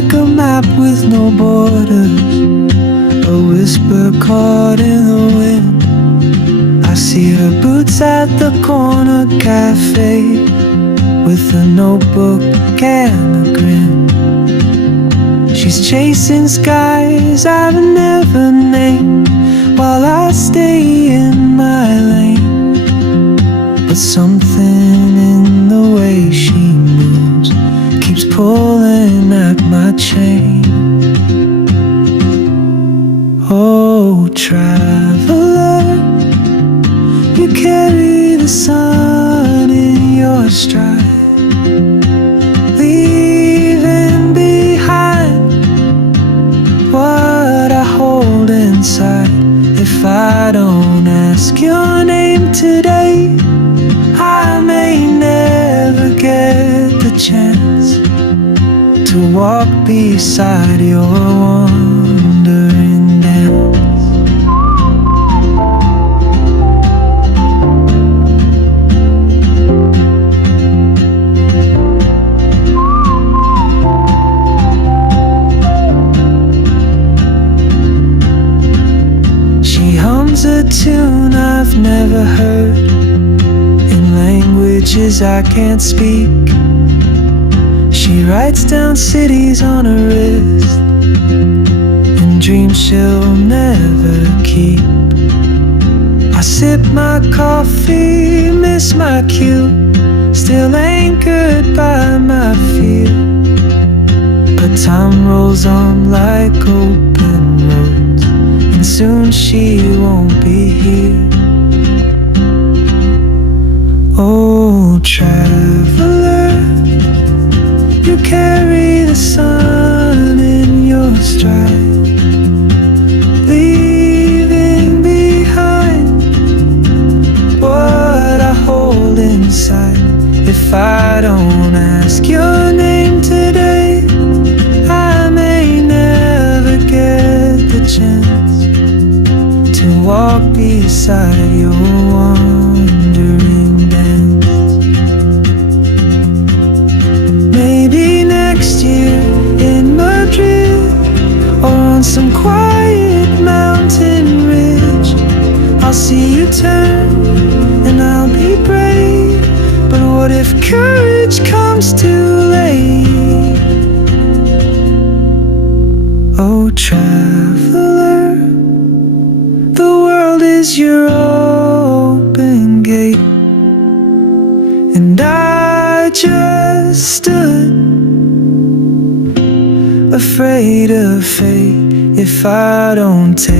like a map with no borders, a whisper caught in the wind. I see her boots at the corner cafe, with a notebook and a grin. She's chasing skies I've never named, while I stay in my lane. But something in the way she moves keeps pulling at my chain. Oh, traveler, you carry the sun in your stride, leaving behind what I hold inside. If I don't ask your name today, I may never get the chance to walk beside your wandering dance. She hums a tune I've never heard, in languages I can't speak. She writes down cities on her wrist, and dreams she'll never keep. I sip my coffee, miss my cue, still anchored by my fear. But time rolls on like open roads, and soon she won't be here. Oh, traveler, you carry the sun in your stride, leaving behind what I hold inside. If I don't ask your name today, I may never get the chance to walk beside your wandering dance. Maybe next year in Madrid, or on some quiet mountain ridge, I'll see you turn and I'll be brave. But what if courage comes too late? Oh, traveler, the world is your open gate, and I just stood afraid of fate if I don't take